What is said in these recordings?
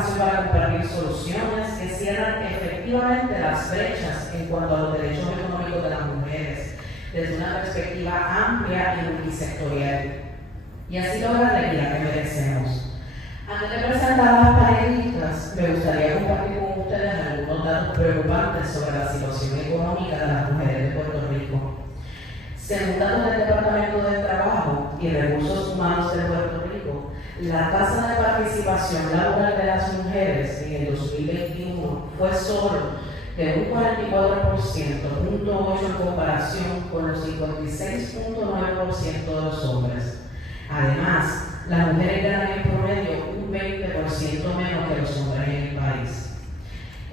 espacio para compartir soluciones que cierran efectivamente las brechas en cuanto a los derechos económicos de las mujeres, desde una perspectiva amplia y multisectorial, y así lograr la equidad que merecemos. Antes de presentar las panelistas, me gustaría compartir con ustedes algunos datos preocupantes sobre la situación económica de las mujeres de Puerto Rico. Según datos del Departamento de Trabajo y Recursos Humanos de Puerto Rico, la tasa de participación laboral de las mujeres en el 2021 fue solo de un 44.8% en comparación con los 56.9% de los hombres. Además, las mujeres ganan en promedio un 20% menos que los hombres en el país.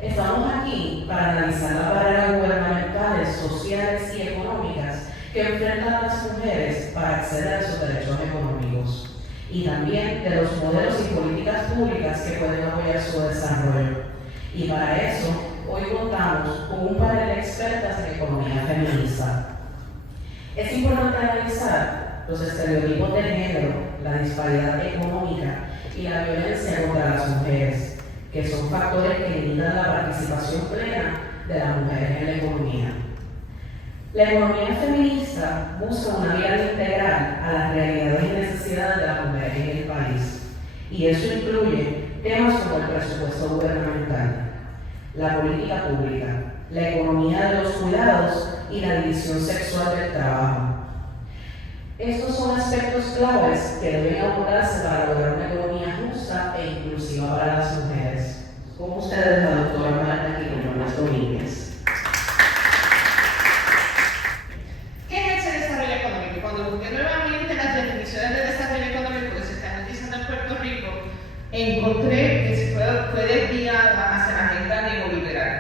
Estamos aquí para analizar las barreras gubernamentales, sociales y económicas que enfrentan las mujeres para acceder a sus derechos económicos, y también de los modelos y políticas públicas que pueden apoyar su desarrollo. Y para eso, hoy contamos con un panel de expertas en economía feminista. Es importante analizar los estereotipos de género, la disparidad económica y la violencia contra las mujeres, que son factores que limitan la participación plena de las mujeres en la economía. La economía feminista busca una mirada integral a las realidades y necesidades de las mujeres en el país, y eso incluye temas como el presupuesto gubernamental, la política pública, la economía de los cuidados y la división sexual del trabajo. Estos son aspectos claves que deben abordarse para lograr una economía justa e inclusiva para las mujeres. Con ustedes, la doctora Marta Quiroz Domínguez. Encontré que se fue desviada hacia la agenda neoliberal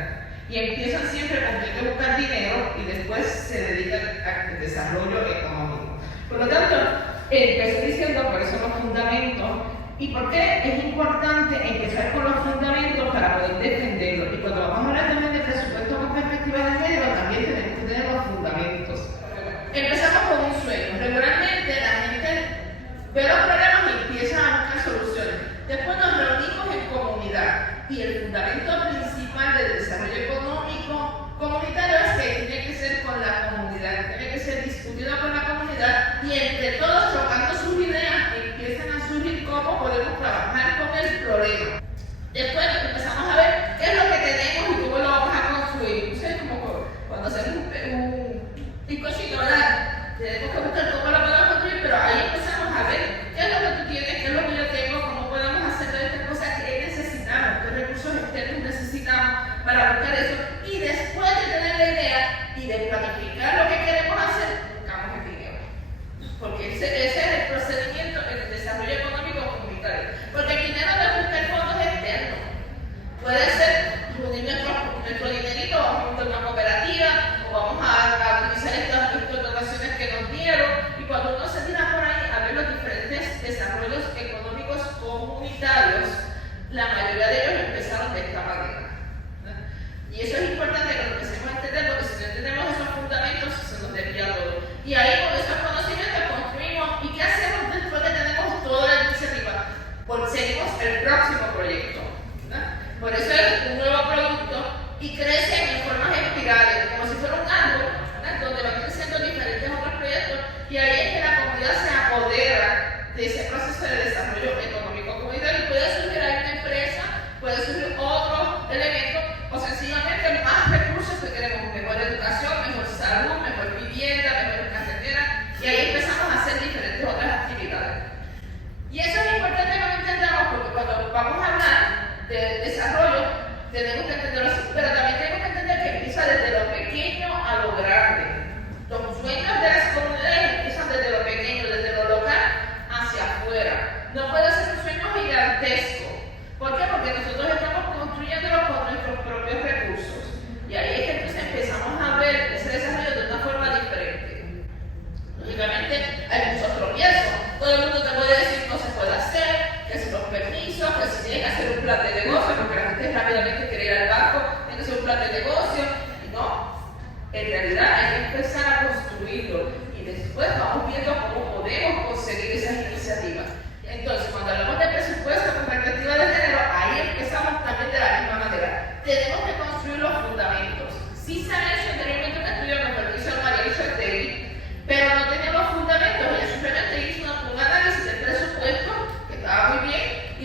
y empiezan siempre con que hay que buscar dinero y después se dedican al desarrollo económico. Por lo tanto, empecé diciendo cuáles son los fundamentos y por qué es importante empezar con los fundamentos para poder defenderlos. Y cuando vamos a hablar también de presupuesto con perspectiva de género, también tenemos que tener los fundamentos. Empezamos con un sueño. Regularmente la gente ve los problemas y empieza a buscar soluciones. Después nos reunimos en comunidad y el fundamento principal del desarrollo económico comunitario es que tiene que ser con la comunidad, tiene que ser discutido con la comunidad y entre todos chocando sus ideas empiezan a surgir cómo podemos trabajar con el problema. Después empezamos a ver qué es lo que tenemos y cómo lo vamos a construir. No sé, como cuando hacemos un bizcochito, ¿verdad? Tenemos que buscar cómo lo podemos construir, pero ahí empezamos a ver qué es lo que tú tienes, qué es lo que yo tengo, cómo podemos hacer todas estas cosas que necesitamos, qué recursos externos necesitamos para buscar eso. Y después de tener la idea y de planificar lo que queremos hacer, buscamos el dinero. Porque ese es el procedimiento en el desarrollo económico comunitario. Porque el dinero no es buscar fondos externos. Puede ser unir nuestro dinerito, vamos a montar una cooperativa o vamos a utilizar estas dotaciones que nos dieron. Y cuando uno se tira por ahí a ver los diferentes desarrollos económicos comunitarios, la mayoría de ellos empezaron de esta manera. Y eso es importante que lo empecemos a entender, porque si no entendemos esos fundamentos, se nos desvía todo. Y ahí con esos conocimientos construimos. ¿Y qué hacemos después de que tenemos toda la iniciativa? Pues seguimos el próximo proyecto. Por eso es un nuevo producto y crecen en formas espirales, como si fuera un árbol, donde van creciendo diferentes otros proyectos. Y ahí es que la comunidad se apodera de ese proceso de desarrollo económico comunitario. Y puede surgir ahí una empresa, puede surgir otro elemento, o sencillamente más recursos que queremos, mejor educación, mejor salud, mejor vivienda, mejor carretera, y ahí empezamos a hacer diferentes otras actividades. Y eso es importante que lo entendamos, porque cuando vamos a hablar de desarrollo, tenemos que entenderlo así, pero también tenemos que entender que empieza desde lo pequeño a lo grande. Los sueños de las comunidades empiezan desde lo pequeño, desde lo local hacia afuera. No puede ser un sueño gigantesco. ¿Por qué? Porque nosotros estamos construyéndolo con nuestros propios recursos. Y ahí es que entonces empezamos a ver ese desarrollo de una forma diferente. Lógicamente hay muchos tropiezos. Todo el mundo te puede decir no se puede hacer, que si los permisos, que si tienes que hacer un plan de negocio, porque la gente rápidamente quiere ir al banco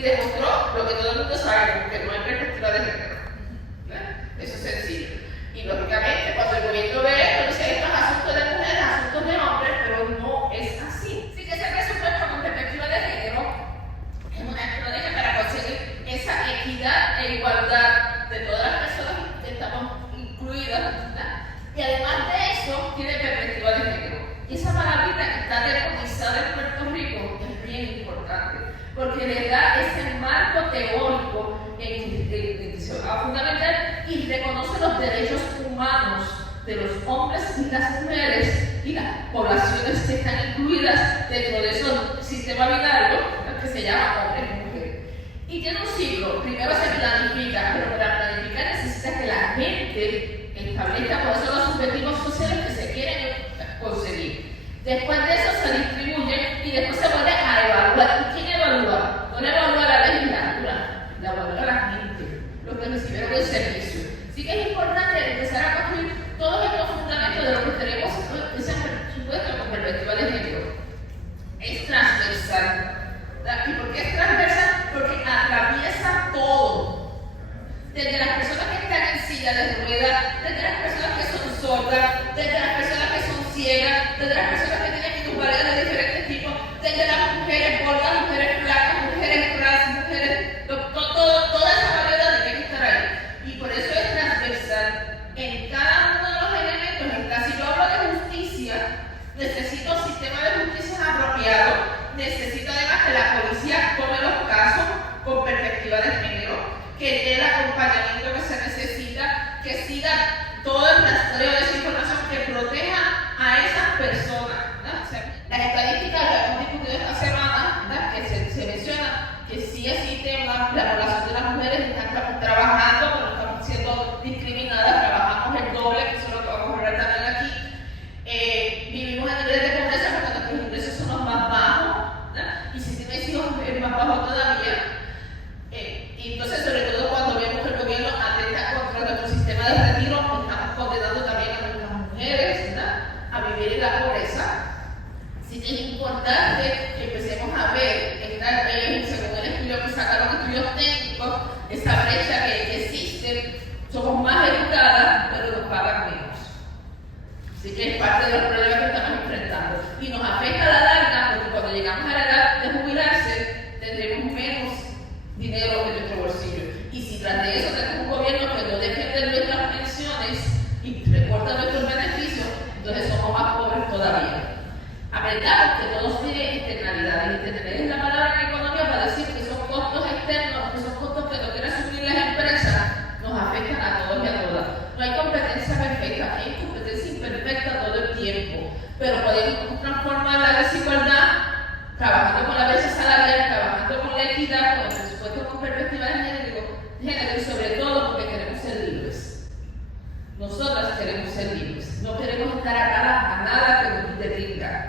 demostró lo que todo el mundo sabe, que no hay perspectiva de género. Eso es sencillo. Y lógicamente, cuando el gobierno ve esto, dice: esto es asunto de mujeres, asunto de hombres, pero no es así. Así que ese presupuesto con perspectiva de género es una estrategia para conseguir esa equidad e igualdad de todas las personas que estamos incluidas, ¿verdad? Y además de eso, tiene perspectiva de género. Y esa palabrita que está demonizada en Puerto Rico es bien importante, porque le da ese marco teórico fundamental y reconoce los derechos humanos de los hombres y las mujeres y las poblaciones que están incluidas dentro de ese sistema binario que se llama hombre y mujer. Y tiene un ciclo: primero se planifica, pero para planificar necesita que la gente establezca cuáles son los objetivos sociales que se quieren conseguir. Después de eso se distribuye y después se vuelve a evaluar. ¿Y quién evalúa? No evalúa la legislatura, la evalúa la gente, los que recibieron el servicio. Así que es importante empezar a construir todos estos fundamentos de lo que tenemos ese presupuesto con perspectiva de género. Es transversal. ¿Y por qué es transversal? Porque atraviesa todo. Desde las personas que están en silla de ruedas, desde las personas que son sordas, desde las personas que son ciegas, desde las personas que tienen minusvalías de diferentes tipos, desde las mujeres gordas, mujeres flacas, mujeres trans, mujeres... toda esa variedad tiene que estar ahí. Y por eso es transversal. En cada uno de los elementos, si yo hablo de justicia, necesito un sistema de justicia apropiado, necesito además que la policía tome los casos con perspectiva de género, que dé el acompañamiento que se necesita, que siga todo el rastreo de esa información, que proteja a esas personas, ¿no? O sea, las estadísticas que hemos discutido esta semana, ¿no? Que se menciona que sí existe la población de las mujeres que están trabajando, pero no están siendo discriminadas, trabajamos el doble, que eso es lo que vamos a ver también aquí. Vivimos en niveles de pobreza porque nuestros ingresos son los más bajos, ¿no? Y si tienes hijos es más bajo todavía. Y entonces, sobre todo cuando vemos que el gobierno atenta contra nuestro sistema de retiro, estamos condenando también a nuestras mujeres, ¿verdad?, a vivir en la pobreza. Así que es importante que empecemos a ver, según el estudio que sacaron estudios técnicos, esa brecha que existe. Somos más educadas, pero nos pagan menos. Así que es parte de los problemas que estamos enfrentando. Y nos afecta a la larga, porque cuando llegamos a la edad de jubilarse, tendremos menos dinero en nuestro bolsillo. Y si tras de eso tenemos un gobierno que no defiende nuestras pensiones y recorta nuestros beneficios, entonces somos más pobres todavía. Aprendamos que todos tienen externalidades. Externalidades es la palabra en economía para decir que son costos externos, que son costos que no quieren asumir las empresas, nos afectan a todos y a todas. No hay competencia perfecta, hay competencia imperfecta todo el tiempo, pero podemos transformar la desigualdad trabajando con la brecha salarial, trabajando con la equidad, con el presupuesto con perspectiva de género y sobre todo porque queremos ser libres. Nosotras queremos ser libres, no queremos estar atadas a nada que nos detenga.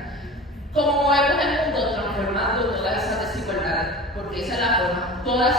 ¿Cómo movemos el mundo? Transformando todas esas desigualdades, porque esa es la forma. Todas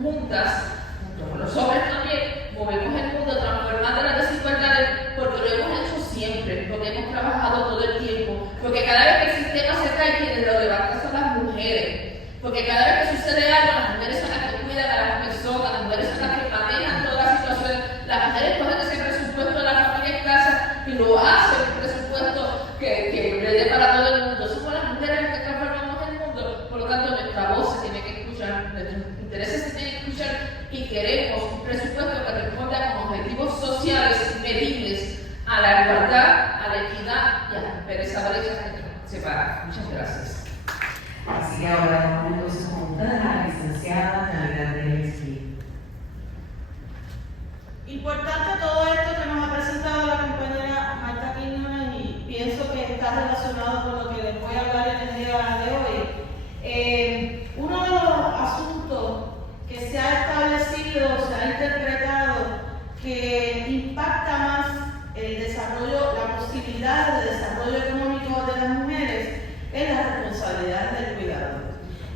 juntas, junto con los hombres también, movemos el mundo transformando las desigualdades, porque lo hemos hecho siempre, porque hemos trabajado todo el tiempo, porque cada vez que el sistema se cae, quienes lo levantan son las mujeres, porque cada vez que sucede algo, las mujeres son las que cuidan a las personas, las mujeres son las que manejan toda la situación, las mujeres cogen ese presupuesto de la familia en casa y lo hacen un presupuesto que le dé para todo el mundo. Somos las mujeres las que transformamos el mundo, por lo tanto nuestra voz se tiene que escuchar, nuestros intereses se tienen que escuchar y queremos un presupuesto que responda con objetivos sociales medibles a la igualdad, a la equidad y a romper esa brecha que nos separa. Muchas gracias. Así que ahora vamos entonces con ustedes a la licenciada Navidad Reyes. Importante todo esto que nos ha presentado la compañera Marta Quiñones y pienso que está relacionado con lo que les voy a hablar en el día de hoy. Uno de los asuntos que se ha establecido, se ha interpretado, que impacta más el desarrollo, la posibilidad de desarrollo económico de las mujeres, es la responsabilidad del cuidado.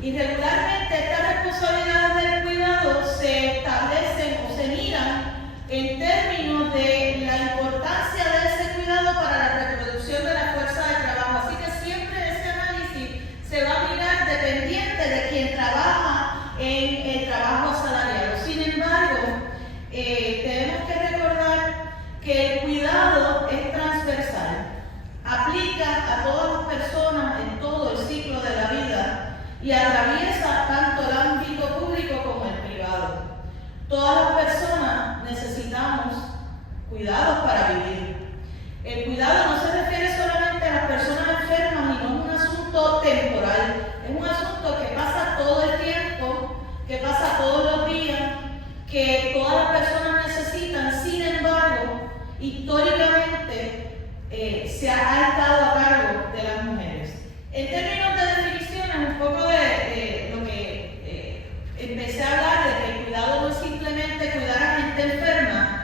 Y regularmente estas responsabilidades del cuidado se establecen o se miran en términos empecé a hablar de que el cuidado no es simplemente cuidar a gente enferma,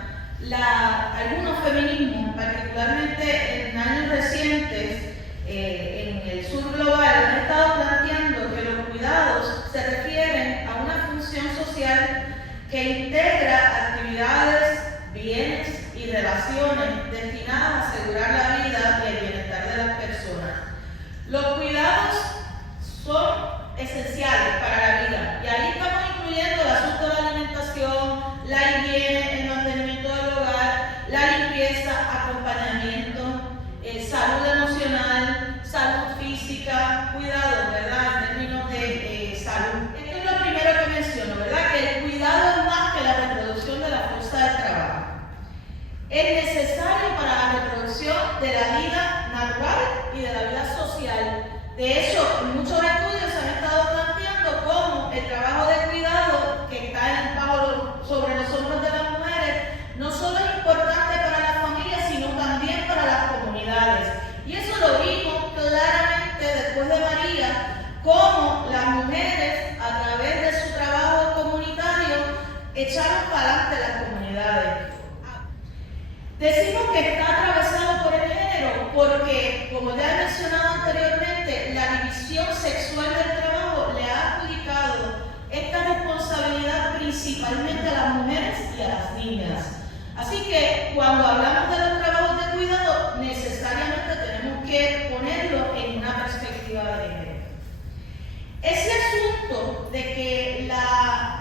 algunos feminismos, particularmente en años recientes, en el sur global, han estado planteando que los cuidados se refieren a una función social que integra actividades, bienes y relaciones destinadas a asegurar la vida y el bienestar de las personas. Los cuidados son esenciales para la vida y ahí estamos incluyendo el asunto de la alimentación, la higiene, el mantenimiento del hogar, la limpieza, acompañamiento, salud emocional, salud física, cuidado, ¿verdad? En términos de salud. Esto es lo primero que menciono, ¿verdad? Que el cuidado es más que la reproducción de la fuerza del trabajo. Es necesario para la reproducción de la vida natural y de la vida social. De hecho, muchos estudios se han estado planteando cómo el trabajo de cuidado que está sobre los hombros de las mujeres no solo es importante para las familias, sino también para las comunidades. Y eso lo vimos claramente después de María, cómo las mujeres, a través de su trabajo comunitario, echaron para adelante las comunidades. Decimos que está atravesado por el género porque, como ya he mencionado anteriormente, la división sexual del trabajo le ha adjudicado esta responsabilidad principalmente a las mujeres y a las niñas. Así que cuando hablamos de los trabajos de cuidado, necesariamente tenemos que ponerlo en una perspectiva de género. Ese asunto de que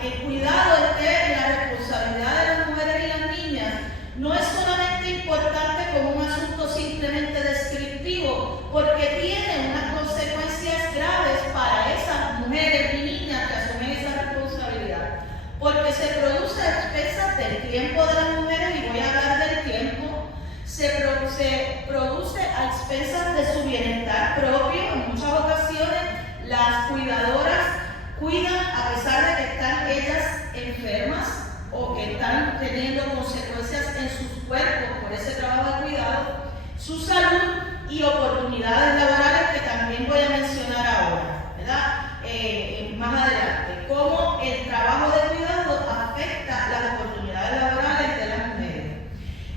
el cuidado esté en la responsabilidad de las mujeres y las niñas no es solamente importante como un asunto simplemente descriptivo, porque tiene unas consecuencias graves para esas mujeres y niñas que asumen esa responsabilidad, porque se produce a expensas del tiempo de las mujeres, y voy a hablar del tiempo, se produce a expensas de su bienestar propio. En muchas ocasiones las cuidadoras cuidan a pesar de que están ellas enfermas o que están teniendo consecuencias en sus cuerpos por ese trabajo de cuidado, su salud y oportunidades laborales, que también voy a mencionar ahora, ¿verdad? Más adelante, cómo el trabajo de cuidado afecta las oportunidades laborales de las mujeres.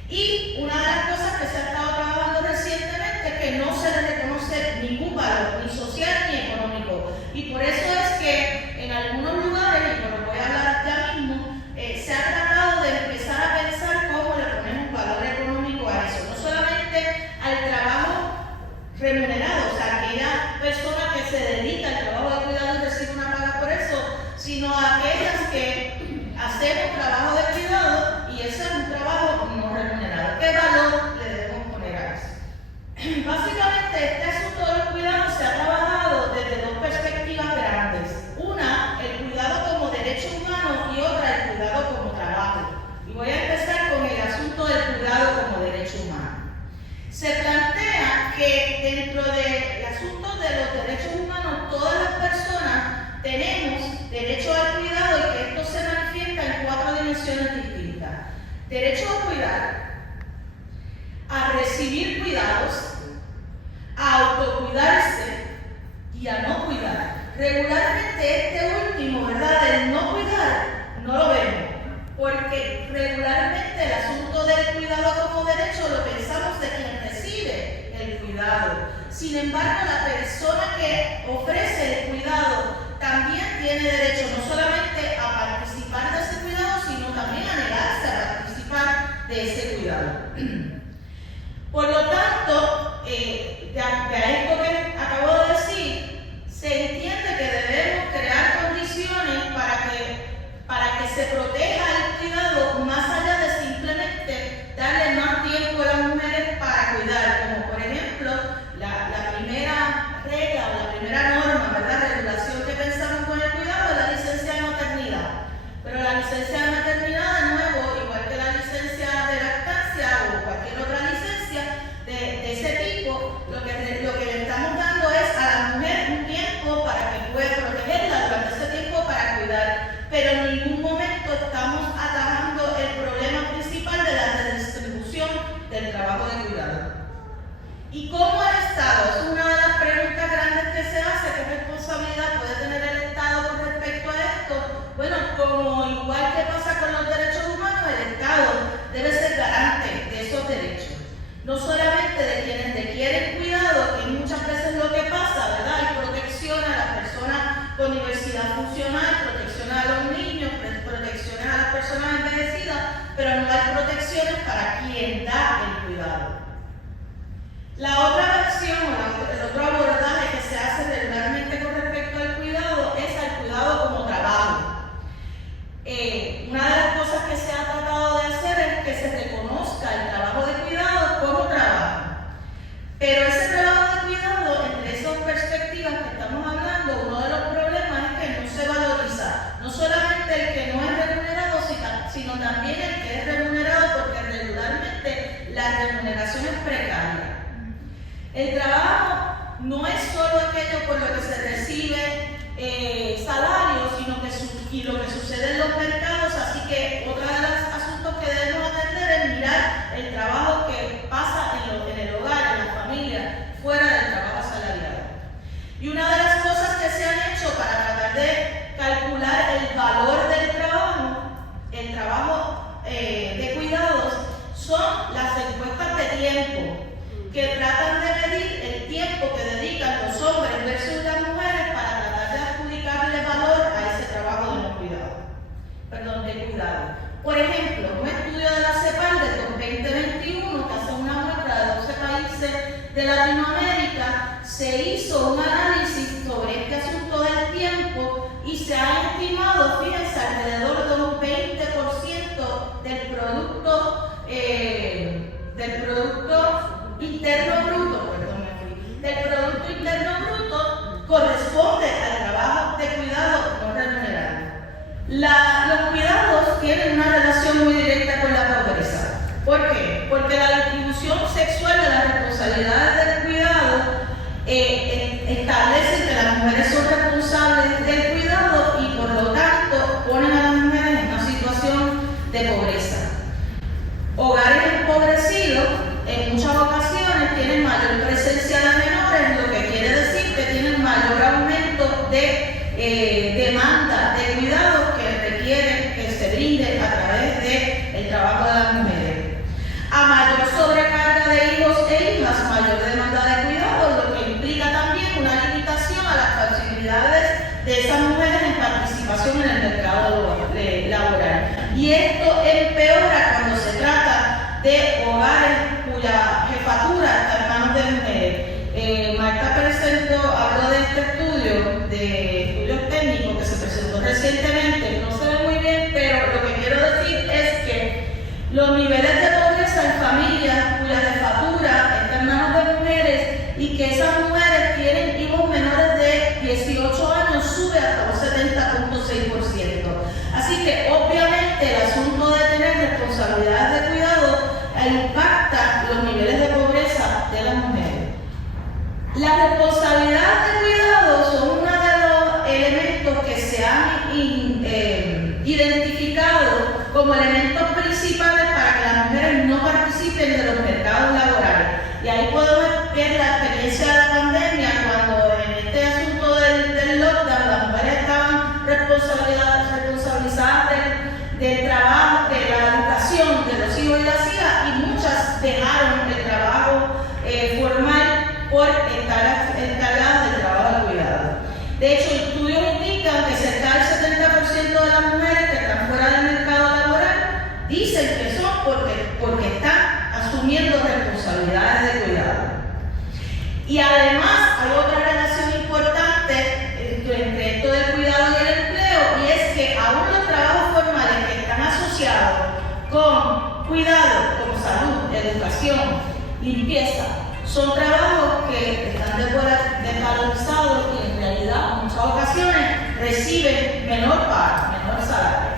Y una de las cosas que se ha estado trabajando recientemente es que no se le reconoce ningún valor, ni social ni económico. Y por eso es que en algunos lugares, y por lo que voy a hablar ya mismo, se ha tratado de empezar a pensar cómo le ponemos valor económico a eso. No solamente al trabajo remunerado, o sea, aquella persona que se dedica al trabajo de cuidado y recibe una paga por eso, sino a aquellas que hacemos trabajo de cuidado y ese es un trabajo no remunerado. ¿Qué valor le debemos poner a eso? Básicamente, este asunto de los cuidados se ha trabajado desde dos perspectivas grandes. Una, el cuidado como derecho humano, y otra, el cuidado como trabajo. Y voy a empezar con el asunto del cuidado como derecho humano. Se plantea que dentro del asunto de los derechos humanos, todas las personas tenemos derecho al cuidado, y que esto se manifiesta en 4 dimensiones distintas. Derecho a cuidar, a recibir cuidados, a autocuidarse y a no cuidar. Regularmente este último, ¿verdad?, del no cuidar, no lo vemos, porque regularmente el asunto del cuidado como derecho lo pensamos de quien recibe el cuidado. Sin embargo, la persona que ofrece el cuidado también tiene derecho no solamente a participar de ese cuidado, sino también a negarse a participar de ese cuidado. Por lo tanto, de esto que acabo de decir, se entiende que debemos crear condiciones para que se proteja el cuidado, más allá de simplemente darle más tiempo a las mujeres para cuidar, como por ejemplo la primera regla o la primera norma, ¿verdad?, regulación que pensamos con el cuidado es la licencia de maternidad. Pero la licencia de maternidad, de nuevo, igual que la licencia de lactancia o cualquier otra licencia de ese tipo, lo que le estamos dando es a la mujer un tiempo para que pueda protegerla durante ese tiempo para cuidar, pero en ningún momento estamos atajando el problema principal de la redistribución del trabajo de cuidado. ¿Y cómo el Estado? Es una de las preguntas grandes que se hace. ¿Qué responsabilidad puede tener el Estado con respecto a esto? Bueno, lo que sucede en los mercados, así que otro de los asuntos que debemos atender es mirar el trabajo que pasa en el hogar, en la familia, fuera del trabajo asalariado. Y una de las cosas que se han hecho para tratar de calcular el valor del trabajo de cuidados, son las encuestas de tiempo, que tratan de medir el tiempo que dedican los hombres versus las mujeres para tratar de adjudicarle valor a ese trabajo de cuidado. Por ejemplo, un estudio de la CEPAL del 2021 que hace una muestra de 12 países de Latinoamérica, se hizo un análisis sobre este asunto del tiempo y se ha estimado, fíjense, alrededor de un 20% del Producto Interno Bruto corresponde al trabajo de cuidado no remunerado. Los cuidados tienen una relación muy directa con la pobreza. ¿Por qué? Porque la distribución sexual de las responsabilidades del cuidado establece que las mujeres son responsables del cuidado y por lo tanto ponen a las mujeres en una situación de pobreza. Hogares empobrecidos en muchas ocasiones tienen mayor presencia de menores, lo que quiere decir que tienen mayor aumento de demanda de cuidados que requieren que se brinden a través del trabajo de las mujeres. A mayor sobrecarga de hijos e hijas, mayor demanda de cuidados, lo que implica también una limitación a las posibilidades de esas mujeres en participación en el mercado laboral. Y esto empeora cuando se trata de hogares cuya jefatura está en manos de mujeres. Marta habló de este estudio, de estudios técnicos que se presentó recientemente, no se ve muy bien, pero lo que quiero decir es que los niveles de pobreza en familias cuya jefatura está en manos de mujeres y que esas mujeres tienen hijos menores de 18 años sube hasta un 70.6%. Así que obviamente el asunto de tener responsabilidades de cuidado impacta los niveles de pobreza de las mujeres. Las responsabilidades de cuidado son uno de los elementos que se han identificado como elementos principales para que las mujeres no participen de los mercados laborales. Y ahí podemos ver la experiencia de la pandemia, cuando en este asunto del lockdown las mujeres estaban responsabilizadas del trabajo, de la educación de los hijos y las hijas, y muchas dejaron el trabajo formal por estar encargadas del trabajo de cuidado. De hecho, estudios indican que cerca del 70% de las mujeres que están fuera del mercado laboral dicen que son porque están asumiendo responsabilidades de cuidado. Y además hay otra relación importante entre esto del cuidado y el empleo, y es que aún los trabajos formales que están asociados con cuidado, como salud, educación, limpieza, son trabajos que están desvalorizados y en realidad en muchas ocasiones reciben menor pago, menor salario.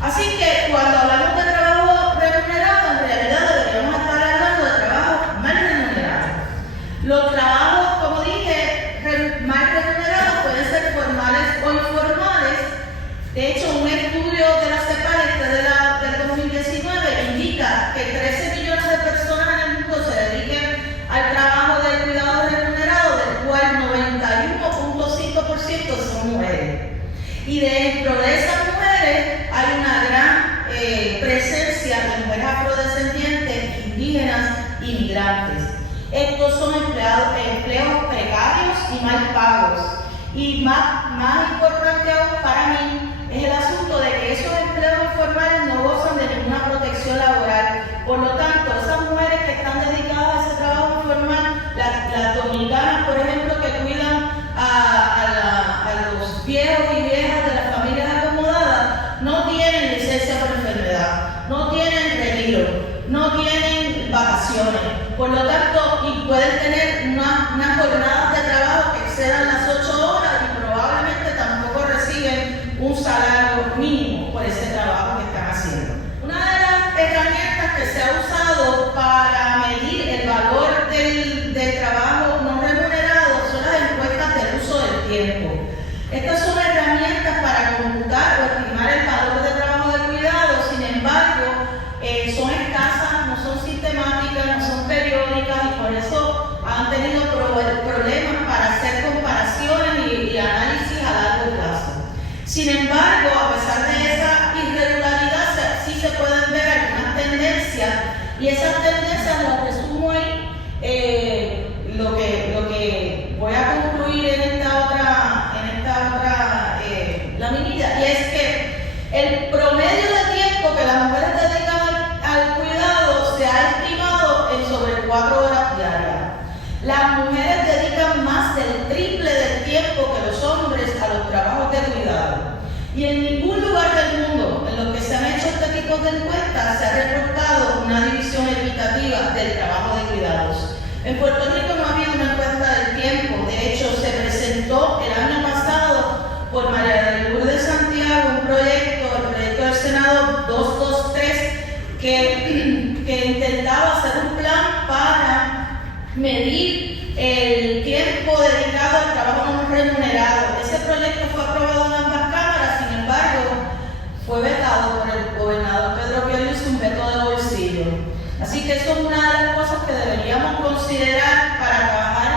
Así que cuando hablamos de trabajo remunerado, en realidad deberíamos estar hablando de trabajo mal remunerado. Los trabajos, como dije, mal remunerados pueden ser formales o informales. De hecho, un estudio de la CEPAL del 2019 indica que 13 millones de personas en el mundo se dedican al trabajo de cuidado remunerado, del cual 91.5% son mujeres. Y dentro de esas mujeres hay una gran presencia de mujeres afrodescendientes, indígenas y migrantes. Estos son empleos precarios y mal pagos. Y más importante aún para mí es el asunto de que esos empleos informales no gozan de ninguna protección laboral. Por lo tanto, esas mujeres que están dedicadas a ese trabajo informal, las dominicanas, por ejemplo, que cuidan a los viejos y viejas de las familias acomodadas, no tienen licencia por enfermedad, no tienen retiro, no tienen vacaciones. Por lo tanto, y pueden tener unas jornadas de trabajo que excedan las 8 horas y probablemente tampoco reciben un salario mínimo por ese trabajo que están haciendo. Una de las herramientas que se ha usado para medir el valor del trabajo no remunerado son las encuestas del uso del tiempo. Estas son herramientas para computar o embargo, a pesar de esa irregularidad, sí se pueden ver algunas tendencias, y esas tendencias las resumo ahí. Lo que voy a concluir en esta otra laminilla, y es que el promedio de tiempo que las mujeres dedican al cuidado se ha estimado en sobre 4 horas diarias. Las mujeres dedican más del triple del tiempo que los hombres a los trabajos de cuidado. Y en ningún lugar del mundo en los que se han hecho este tipo de encuestas se ha reportado una división equitativa del trabajo de cuidados. En Puerto Rico no ha habido una encuesta del tiempo. De hecho, se presentó el año pasado por María de Lourdes Santiago el proyecto del Senado 223, que intentaba hacer un plan para medir el tiempo dedicado al trabajo no remunerado. Ese proyecto fue aprobado en ambas cámaras, sin embargo, fue vetado por el gobernador Pedro Pierluisi, un veto de bolsillo. Así que eso es una de las cosas que deberíamos considerar para trabajar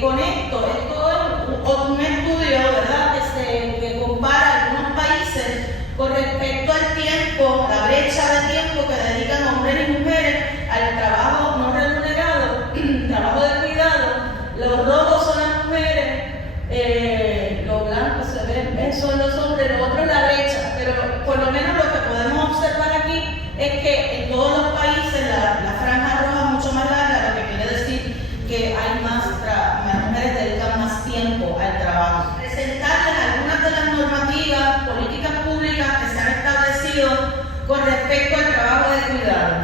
con esto. Esto es un estudio, ¿verdad?, que compara algunos países con respecto al tiempo, la brecha de tiempo que dedican hombres y mujeres al trabajo no remunerado, trabajo de cuidado. Los rojos son las mujeres, los blancos se ven, son los hombres, lo otro es la brecha. Pero por lo menos lo que podemos observar aquí es que en todos los países la franja roja es mucho más larga, lo que quiere decir que hay más mujeres dedican más tiempo al trabajo. Presentarles algunas de las normativas, políticas públicas que se han establecido con respecto al trabajo de cuidado.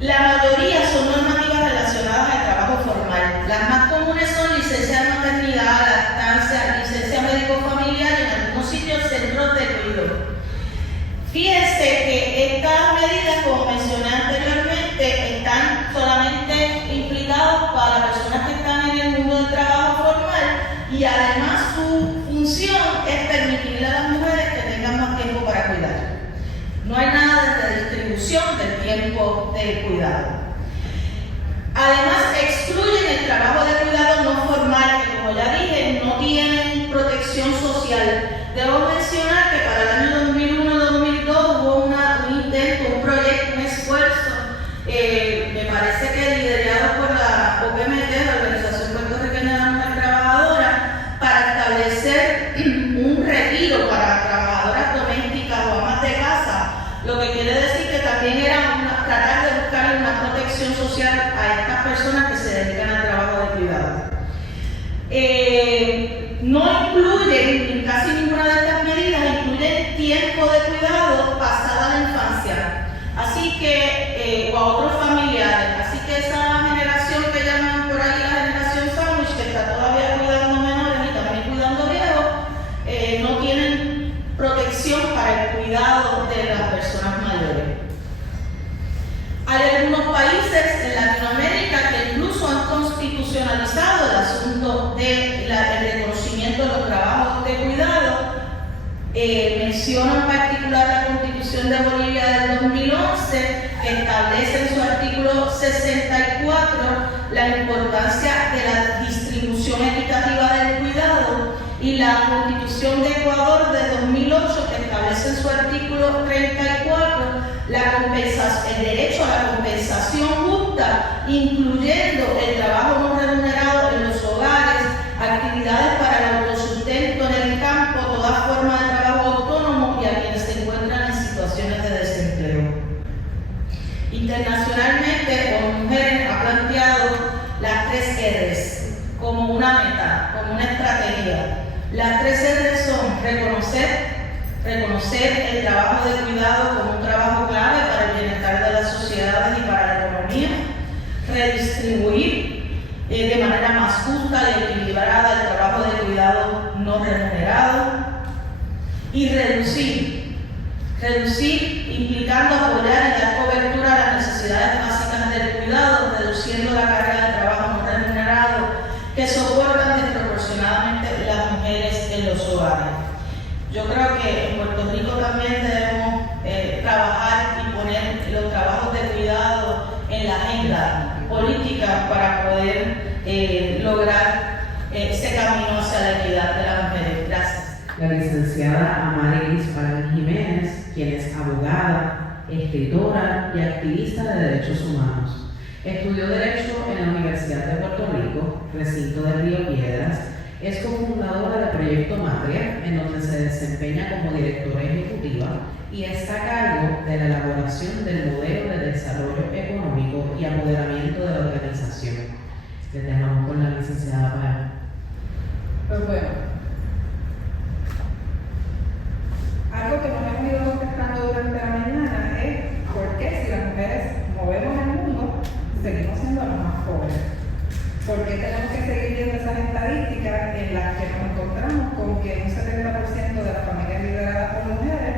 La mayoría son normativas relacionadas al trabajo formal. Las más comunes son licencia de maternidad, lactancia, licencia médico-familiar y en algunos sitios centros de cuidado. Fíjense que estas medidas, como mencioné anteriormente, están solamente implicadas para personas que están en el mundo del trabajo formal, y además su función es permitirle a las mujeres que tengan más tiempo para cuidar. No hay nada de distribución del tiempo de cuidado. Además, excluyen el trabajo de cuidado no formal, que como ya dije, no tienen protección social. Debo mencionar que para el año 2001-2002 hubo un intento, un proyecto, un esfuerzo, me parece que liderado por la OPMT, la Organización Puertorriqueña de la Mujer Trabajadora, para establecer un retiro para trabajadoras domésticas o amas de casa, lo que quiere decir que también era tratar de buscar una protección social a estas personas que se dedican al trabajo de cuidado. No incluyen, casi ninguna de estas medidas incluyen tiempo de cuidado pasada la infancia, así que, o a otros familiares. Así que esa generación que llaman por ahí la generación sándwich, que está todavía cuidando menores y también cuidando viejos, no tienen protección para el cuidado de las personas mayores. Hay algunos países en Latinoamérica que incluso han constitucionalizado el asunto del reconocimiento de los trabajos de cuidado. Menciono en particular la Constitución de Bolivia del 2011, que establece en su artículo 64 la importancia de la distribución equitativa del cuidado, y la Constitución de Ecuador de 2008, que establece en su artículo 34 el derecho a la compensación justa, incluyendo el trabajo no remunerado en los hogares, actividades para el autosustento en el campo, toda forma de trabajo autónomo y a quienes se encuentran en situaciones de desempleo. Internacionalmente, ONU ha planteado las 3 Rs como una meta, como una estrategia. Las 3 Rs son reconocer el trabajo de cuidado como un trabajo clave para el bienestar de las sociedades y para la economía, redistribuir de manera más justa y equilibrada el trabajo de cuidado no remunerado, y reducir implicando apoyar y dar cobertura a las necesidades básicas del cuidado, reduciendo la carga de trabajo no remunerado que soportan desproporcionadamente las mujeres en los hogares. Yo creo que en Puerto Rico también debemos trabajar y poner los trabajos de cuidado en la agenda política para poder lograr ese camino hacia la equidad de las mujeres. Gracias. La licenciada licenciada Amarilis Pagán Jiménez, quien es abogada, escritora y activista de derechos humanos. Estudió Derecho en la Universidad de Puerto Rico, recinto de Río Piedras. Es cofundadora del Proyecto Matria, en donde se desempeña como directora ejecutiva y está a cargo de la elaboración del modelo de desarrollo económico y apoderamiento de la organización. Les dejamos con la licenciada Pagán. Pues bueno, algo que nos hemos ido contestando durante la mañana es por qué si las mujeres movemos el mundo, seguimos siendo las más pobres. ¿Por qué tenemos que seguir viendo esas estadísticas en las que nos encontramos con que un 70% de las familias lideradas por mujeres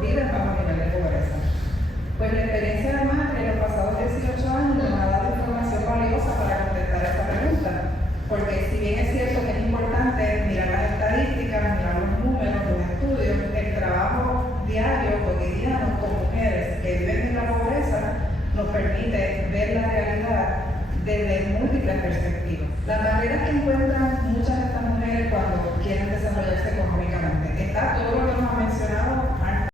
viven bajo nivel de pobreza? Pues la experiencia de Matria en los pasados 18 años nos ha dado información valiosa para contestar esta pregunta. Porque si bien es cierto que es importante mirar las estadísticas, mirar los números, los estudios, el trabajo diario, cotidiano con mujeres que viven en la pobreza nos permite ver la realidad desde múltiples perspectivas. Las barreras que encuentran muchas de estas mujeres cuando quieren desarrollarse económicamente, está todo lo que hemos